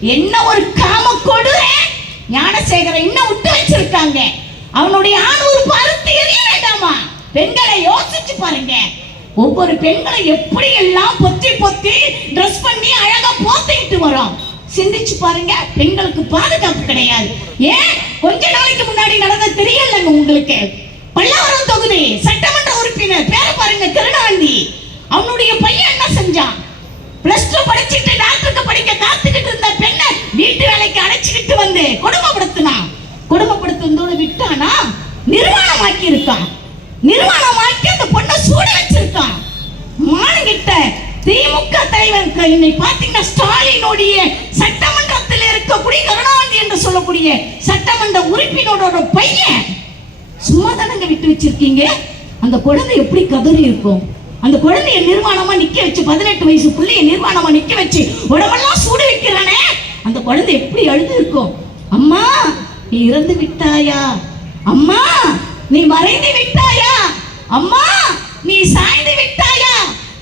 என்ன ஒரு காம கொடுரை ஞானசேகரை இன்னும் விட்டு வச்சிருக்காங்க. அவனுடைய ஆணூர் பார்த்து எரிய வேண்டாமா? பெண்களை யோசிச்சு பாருங்க. ஒவ்வொரு பெண்களை எப்படி எல்லாம் பொத்தி பொத்தி ட்ரெஸ் பண்ணி அழகா போத்திக்கிட்டு வரோம். சிந்திச்சு பாருங்க பெண்களுக்கு பாதுகாப்பு கிடையாது. ஏன்? கொஞ்ச நாளைக்கு முன்னாடி நடந்த தெரியலங்க உங்களுக்கு. பல்லாவரம் தொகுதி சட்டமன்ற உறுப்பினர் பேரை பாருங்க கருணாநிதி அவனுடைய பையன் என்ன செஞ்சான்? பிளஸ் டூ படிச்சுட்டு டாக்டருக்கு படிக்க காத்துக்கிட்டு அழைச்சிக்கிட்டு வந்து குடும்பப்படுத்தினான் விட்டானா? நிர்வாணமாக்கி இருக்கான் நிர்வாணமாக்கி அந்த பொண்ணை சூட வச்சிருக்கான். மானங்கிட்ட திமுக தலைவர் இன்னை பாத்தீங்கன்னா ஸ்டாலினுடைய சட்டமன்றத்தில் இருக்கக்கூடிய கருணாநிதி என்று சொல்லக்கூடிய சட்டமன்ற உறுப்பினரோட பையன். சும்மா தானங்க விட்டு வச்சிருக்கீங்க? அந்த குழந்தை எப்படி கதறி இருக்கும்? அந்த குழந்தைய நிர்வாணமா நிக்க வச்சு பதினெட்டு வயசு பிள்ளைய நிர்வாணமா நிக்க வச்சு உடம்பெல்லாம் சூடு வைக்கிறானே? அந்த குழந்தை எப்படி அழுது இருக்கும்? அம்மா நீ இறந்து விட்டாயா? அம்மா நீ மறைந்து விட்டாயா? அம்மா நீ சாய்ந்து விட்டாயா?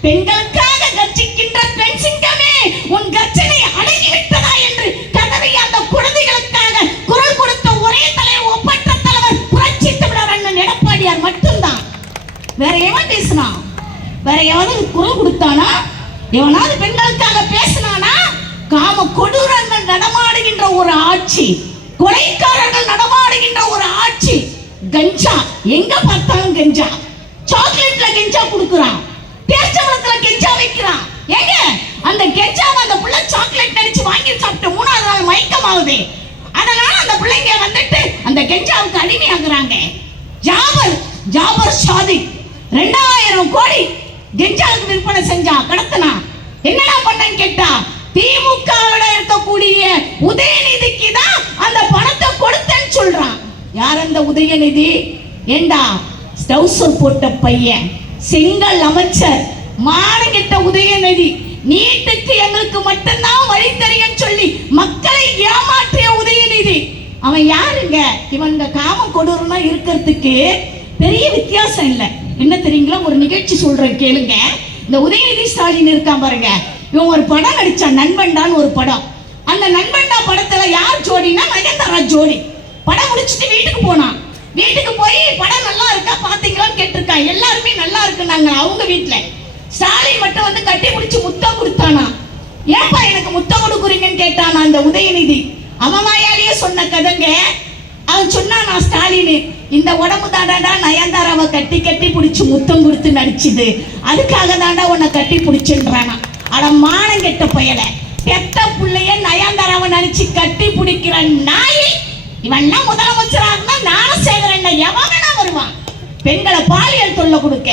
பெண்களுக்காக கர்ச்சிக்கின்ற பெண் சிங்கமே உன் கர்ச்சனை அடங்கி விட்டதா என்று கதவை அந்த குழந்தைகளுக்காக குரல் கொடுத்த ஒரே தலைவர் ஒப்பற்ற தலைவர் புரட்சி தமிழர் அண்ணன் எடப்பாடியார் மட்டும்தான். வேற எவன் பேசினான் வேற எவனாவது குரல் கொடுத்தானா? எவனாவது பெண்களுக்காக பேசினானா? காம கொடூரங்கள் நடமாடுகின்ற ஒரு ஆட்சி. கொலைக்காரர்கள் நடமாடுகின்ற ஒரு ஆட்சி. கஞ்சா. எங்க பார்த்தாலும் கஞ்சா. சாக்லேட்ல கெஞ்சா கொடுக்குறான். பேச்சம்பளத்துல கெஞ்சா வைக்கிறான். ஏங்க அந்த கெஞ்சாவை அந்த புள்ள சாக்லேட் நினைச்சு வாங்கி சாப்பிட்டு மூணாவது நாள் மயக்கமாகுது. அதனால அந்த பிள்ளைங்க வந்துட்டு அந்த கெஞ்சாவுக்கு அடிமையாகிறாங்க. ஜாபர் ஜாபர் ஷாதிக் ரெண்டாயிரம் கோடி கெஞ்சாவுக்கு விற்பனை செஞ்சா கடத்தினா. என்னடா பண்ணன்னு கேட்டா திமுகவோட இருக்கக்கூடிய உதயநிதிக்கு தான் அந்த பணத்தை கொடுத்தேன்னு சொல்றான். யார் அந்த உதயநிதி? ஏண்டா ஸ்டவுசர் போட்ட பையன் செங்கல் அமைச்சர் மானங்கிட்ட உதயநிதி நீட்டுக்கு எங்களுக்கு மட்டும்தான் வழி தெரியும் சொல்லி மக்களை ஏமாற்றிய உதயநிதி. அவன் யாருங்க? இவங்க காம கொடூரமா இருக்கிறதுக்கு பெரிய வித்தியாசம் இல்லை. என்ன தெரியுங்களா? ஒரு நிகழ்ச்சி சொல்றேன் கேளுங்க. இந்த உதயநிதி ஸ்டாலின் இருக்கான் பாருங்க. இவன் ஒரு படம் நடிச்சான் நண்பன்டான்னு ஒரு படம். அந்த நண்பன்டா படத்துல யார் ஜோடினா நயன்தாரா ஜோடி. படம் முடிச்சிட்டு வீட்டுக்கு போனான். வீட்டுக்கு போய் படம் நல்லா இருக்கா? பாத்தீங்களான்னு கேட்டிருக்கான். எல்லாருமே நல்லா இருக்குனாங்க அவங்க வீட்டில் ஸ்டாலின் மட்டும் வந்து கட்டி பிடிச்சி முத்தம் கொடுத்தானா? ஏப்பா எனக்கு முத்தம் கொடுக்குறீங்கன்னு கேட்டானா அந்த உதயநிதி. அவமாயாலேயே சொன்ன கதைங்க. அவன் சொன்னானா ஸ்டாலின் இந்த உடம்பு தாண்டாடா நயன்தாராவை கட்டி கட்டி பிடிச்சி முத்தம் கொடுத்து நடிச்சுது. அதுக்காக தாண்டா உன்னை கட்டி பிடிச்சுன்றானா. அட மானம் கெட்ட பயல. பெத்த பிள்ளைய நயன்தாராவை நினைச்சு கட்டி பிடிக்கிற நாய் இவன் முதலமைச்சரா இருந்தா ஞானசேகரன் எவன் வேணா வருவான். பெண்களை பாலியல் தொல்லை கொடுக்க.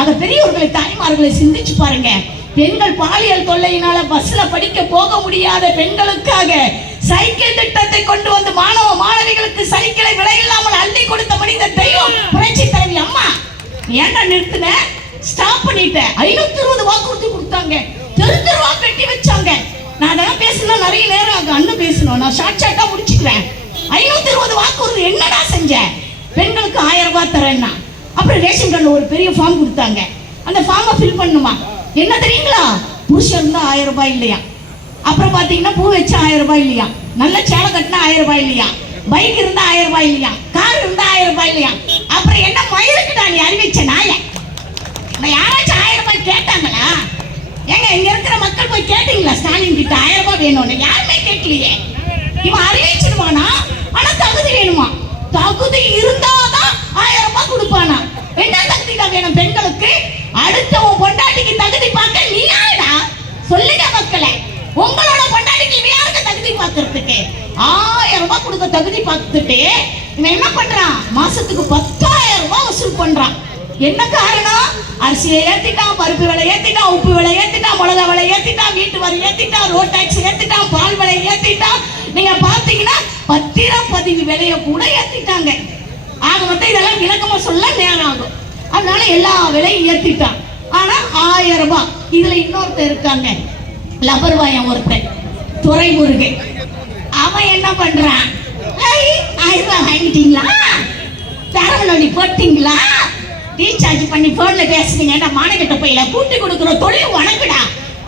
அத பெரியவர்களை தாய்மார்களை சிந்திச்சு பாருங்க. பெண்கள் பாலியல் தொல்லையினால பஸ்ல படிக்க போக முடியாத பெண்களுக்காக சைக்கிள் திட்டத்தை கொண்டு வந்து மாணவ மாணவிகளுக்கு சைக்கிளை விலையில்லாமல் அள்ளி கொடுத்த மனித தெய்வம் புரட்சி தலைவி அம்மா. ஏன்டா நிறுத்தின? ஸ்டாப் பண்ணிட்ட. ஐநூத்தி இருபது வாக்குறுதி கொடுத்தாங்க. தெரு தெருவா கட்டி வச்சாங்க. நான் அதெல்லாம் பேசினா நிறைய நேரம் ஆகும். அண்ணன் பேசணும். நான் ஷார்ட் ஷார்ட்டா முடிச்சுக்கிறேன். ஐநூத்தி இருபது வாக்குறுதி என்னடா செஞ்ச? பெண்களுக்கு ஆயிரம் ரூபாய் தரேன்னா. அப்புறம் ரேஷன் கார்டில் ஒரு பெரிய ஃபார்ம் கொடுத்தாங்க. அந்த ஃபார்மை ஃபில் பண்ணுமா? என்ன தெரியுங்களா? புருஷன் இருந்தால் ஆயிரம் ரூபாய் இல்லையா? அப்புறம் பார்த்தீங்கன்னா பூ வச்சா ஆயிரம் ரூபாய் இல்லையா? நல்ல சேலை கட்டினா ஆயிரம் ரூபாய் இல்லையா? பைக் இருந்தா ஆயிரம் ரூபாய் இல்லையா? கார் இருந்தா ஆயிரம் ரூபாய் இல்லையா? அப்புறம் என்ன மயிலுக்கு நான் அறிவிச்ச நாய? யாராச்சும் ஆயிரம் ரூபாய் கேட்டாங்களா? ஏங்க இங்க இருக்கிற மக்கள் போய் கேட்டீங்களா? ஸ்டாலின் கிட்ட ஆயிரம் ரூபாய் வேணும்னு. யாருமே கேட்கலையே. இவன் அறிவிச்சிருவானா? ஆனா தகுதி வேணுமா? தகுதி இருந்தாதான் ஆயிரம் ரூபாய் கொடுப்பானா? என்ன தகுதி தான் வேணும் பெண்களுக்கு. அடுத்த உன் பொண்டாட்டிக்கு தகுதி பார்க்க நீ யாருடா? சொல்லுங்க மக்களை. உங்களோட பொண்டாட்டிக்கு யாருக்கு தகுதி பார்க்கறதுக்கு? ஆயிரம் ரூபாய் கொடுக்க தகுதி பார்த்துட்டு இவன் என்ன பண்றான்? மாசத்துக்கு பத்தாயிரம் ரூபாய் வசூல் பண்றான். என்ன காரணம்? அரிசியை ஏத்திட்டான் பருப்பு விலை ஏத்திட்டான் உப்பு விலை ஏத்திட்டான் மிளகா விலை ஏத்திட்டான் வீட்டு வரி ஏத்திட்டான் ரோட் டாக்ஸ் ஏத்திட்டான் பால் விலை ஏத்திட்டான். நீங்க பாத்தீங்கன்னா பத்திரப்பதிவு விலையை கூட ஏத்திட்டாங்க. ஆக மொத்தம் இதெல்லாம் விளக்கமா சொல்ல நேரம் ஆகும். அதனால எல்லா விலையும் ஏத்திட்டான். ஆனா ஆயிரம் ரூபாய். இதுல இன்னொருத்தர் இருக்காங்க. லபர்வாயம் ஒருத்தன். துறைமுருகன் அவன் என்ன பண்றான்? ஆயிரம் ரூபாய் வாங்கிட்டீங்களா? தரவழி போட்டீங்களா? ரீசார்ஜ் பண்ணி போன்ல பேசுறீங்க மானகிட்ட போயில? கூட்டி கொடுக்குற தொழில் உனக்குடா.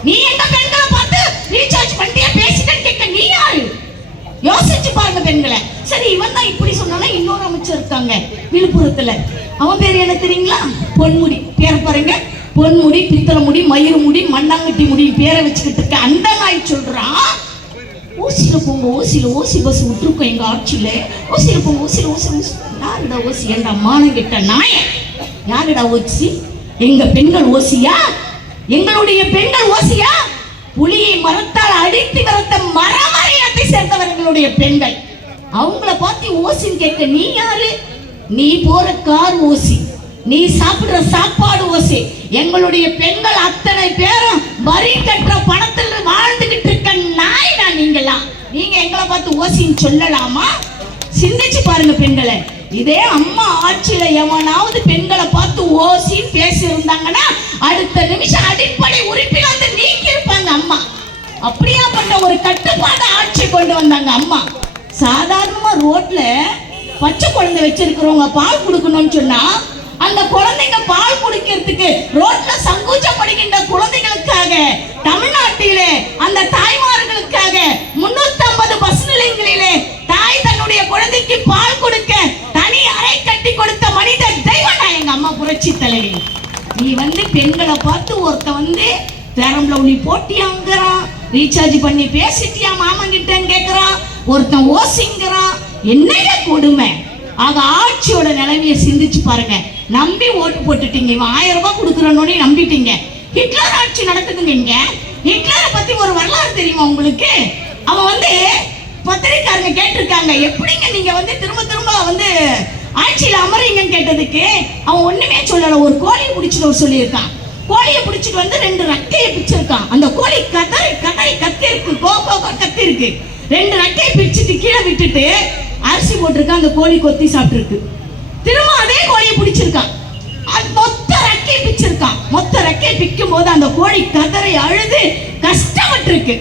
நீ எந்த பெண்களை பார்த்து ரீசார்ஜ் பண்ணியா பேசிட்டேன்னு கேட்க நீ யாரு? யோசிச்சு பாருங்க பெண்களை. சரி இவன் தான் இப்படி சொன்னானா இன்னொரு அமைச்சர் இருக்காங்க விழுப்புரத்துல. அவன் பேர் என்ன தெரியுங்களா? பொன்முடி. பேரை பாருங்க. பொன்முடி பித்தளை முடி மயிறு முடி மண்ணாங்கட்டி முடி பேரை வச்சுக்கிட்டு இருக்க அந்த நாய் சொல்றான் ஊசியில் போங்க ஊசியில் ஓசி பஸ் விட்டுருக்கோம் எங்க ஆட்சியில. ஓசியில போங்க ஓசியில ஊசி ஊசி யாருடா ஊசி? ஏண்டா மானம் கெட்ட நாய? யாருடா ஓசி எங்க பெண்கள் ஓசியா? எங்களுடைய பெண்கள் ஓசியா? புலியை மரத்தால் அடித்து வளர்த்த மரமரையத்தை சேர்ந்தவர்களுடைய பெண்கள். அவங்கள பார்த்து ஓசின்னு கேட்க நீ யாரு? நீ போற கார் ஓசி. நீ சாப்பிடுற சாப்பாடு ஓசி. எங்களுடைய பெண்கள் அத்தனை பேரும் வரி கட்டுற பணத்தில் வாழ்ந்துகிட்டு இருக்க நாய்டா நீங்களாம் நீங்க எங்களை பார்த்து ஓசின்னு சொல்லலாமா? சிந்திச்சு பாருங்க பெண்களை. இதே அம்மா ஆட்சியில எவனாவது பெண்களை பார்த்து ஓசி பேசி இருந்தாங்கன்னா அடுத்த நிமிஷம் அடிப்படை உறுப்பில் வந்து நீக்கி இருப்பாங்க அம்மா பண்ண ஒரு கட்டுப்பாடு ஆட்சி கொண்டு வந்தாங்க அம்மா. சாதாரணமா ரோட்ல பச்சை குழந்தை வச்சிருக்கிறவங்க பால் கொடுக்கணும்னு சொன்னா அந்த குழந்தைங்க பால் குடிக்கிறதுக்கு ரோட்ல சங்கூச்சப்படுகின்ற குழந்தைகளுக்காக தமிழ்நாட்டிலே அந்த தாய்மார்களுக்காக முன்னூத்தி ஐம்பது பஸ் நிலையங்களிலே தாய் தன்னுடைய குழந்தைக்கு பால் கொடுக்க தனி அறை கட்டி கொடுத்த மனிதன் தெய்வம் நான் எங்க அம்மா புரட்சி தலைவி. நீ வந்து பெண்களை பார்த்து ஒருத்த வந்து பேரம்ல நீ போட்டியாங்கிறான். ரீசார்ஜ் பண்ணி பேசிட்டியா மாமன் கிட்ட கேக்குறான். ஒருத்தன் ஓசிங்கிறான். என்னைய கொடுமை. ஆக ஆட்சியோட நிலைமையை சிந்திச்சு பாருங்க. நம்பி ஓட்டு போட்டுட்டீங்க. இவன் ஆயிரம் ரூபாய் கொடுக்குறனோடனே நம்பிட்டீங்க. ஹிட்லர் ஆட்சி நடக்குதுங்க இங்க. ஹிட்லரை பத்தி ஒரு வரலாறு தெரியுமா உங்களுக்கு? அவன் வந்து பத்திரிக்காரங்க கேட்டிருக்காங்க. எப்படிங்க நீங்க வந்து திரும்ப திரும்ப வந்து ஆட்சியில் அமரீங்கன்னு கேட்டதுக்கு அவன் ஒண்ணுமே சொல்லல. ஒரு கோழியை பிடிச்சிட்டு சொல்லியிருக்கான். கோழியை பிடிச்சிட்டு வந்து ரெண்டு ரெக்கையை பிடிச்சிருக்கான். அந்த கோழி கதறி கதறி கத்தி இருக்கு கோ கோ கோ கத்தி இருக்கு ரெண்டு ரெக்கையை பிடிச்சிட்டு கீழே விட்டுட்டு அரிசி போட்டிருக்கான். அந்த கோழி கொத்தி சாப்பிட்டுருக்கு. திரும்ப அதே கோழியை பிடிச்சிருக்கான். அது மொத்த ரெக்கையை பிச்சிருக்கான் மொத்த ரெக்கையை பிக்கும் போது அந்த கோழி கதறி அழுது கஷ்டப்பட்டிருக்கு.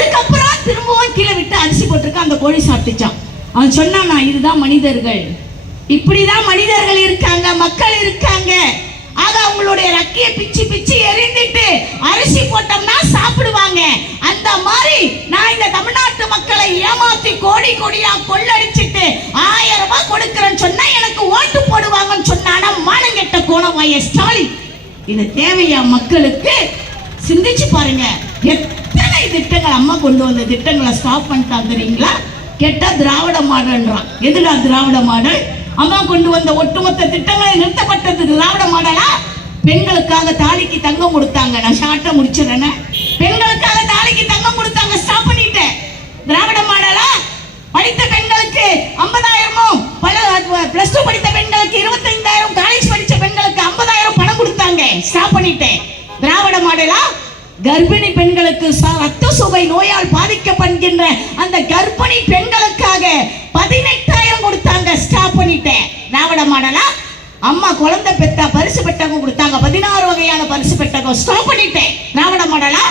அதுக்கப்புறம் திரும்பவும் கீழே விட்டு அரிசி போட்டிருக்க அந்த கோழி சாப்பிட்டுச்சான் அவன் சொன்னானா இதுதான் மனிதர்கள். இப்படிதான் மனிதர்கள் இருக்காங்க மக்கள் இருக்காங்க. ஆக அவங்களுடைய ரெக்கையை பிச்சு பிச்சு எரிந்துட்டு அரிசி போட்டோம்னா சாப்பிடுவாங்க. அந்த மாதிரி நான் இந்த தமிழ்நாட்டு மக்களை ஏமாத்தி கோடி கோடியா கொள்ளடிச்சிட்டு ஆயிரம் ரூபாய் கொடுக்கறேன்னு சொன்னா எனக்கு ஓட்டு போடுவாங்கன்னு சொன்னானா மானங்கெட்ட கோணவாய ஸ்டாலின். இது தேவையா மக்களுக்கு? சிந்திச்சு பாருங்க. எத்தனை திட்டங்கள் அம்மா கொண்டு வந்த திட்டங்களை ஸ்டாப் பண்ணிட்டாங்க தெரியுங்களா கேட்டால் திராவிட மாடல்ன்றான். எதுடா திராவிட மாடல்? அம்மா கொண்டு வந்த ஒட்டுமொத்த திட்டங்களை நிறுத்தப்பட்டது திராவிட மாடலா? பெண்களுக்காக தாலிக்கு தங்கம் கொடுத்தாங்க. நான் ஷார்ட்டா முடிச்சிடறேன். பெண்களுக்காக தாலிக்கு தங்கம் கொடுத்தாங்க. ஸ்டாப் பண்ணிட்டேன். திராவிட மாடலா? படித்த பெண்களுக்கு ஐம்பதாயிரமும் பல பிளஸ் டூ படித்த பெண்களுக்கு இருபத்தைந்தாயிரம் காலேஜ் படித்த பெண்களுக்கு ஐம்பதாயிரம் பணம் கொடுத்தாங்க. ஸ்டாப் பண்ணிட்டேன். திராவிட மாடலா? கர்ப்பிணி பெண்களுக்கு ச- ரத்த சுவை நோயால் பாதிக்கப்படுகின்ற அந்த கர்ப்பிணி பெண்களுக்காக பதினெட்டாயிரம் கொடுத்தாங்க ஸ்டாப் பண்ணிட்டேன். திராவிட மாடலா அம்மா குழந்தை பெத்தா பரிசு பெட்டகம் கொடுத்தாங்க பதினாறு வகையான பரிசு பெட்டகம் ஸ்டாப் பண்ணிட்டேன். திராவிட மாடலா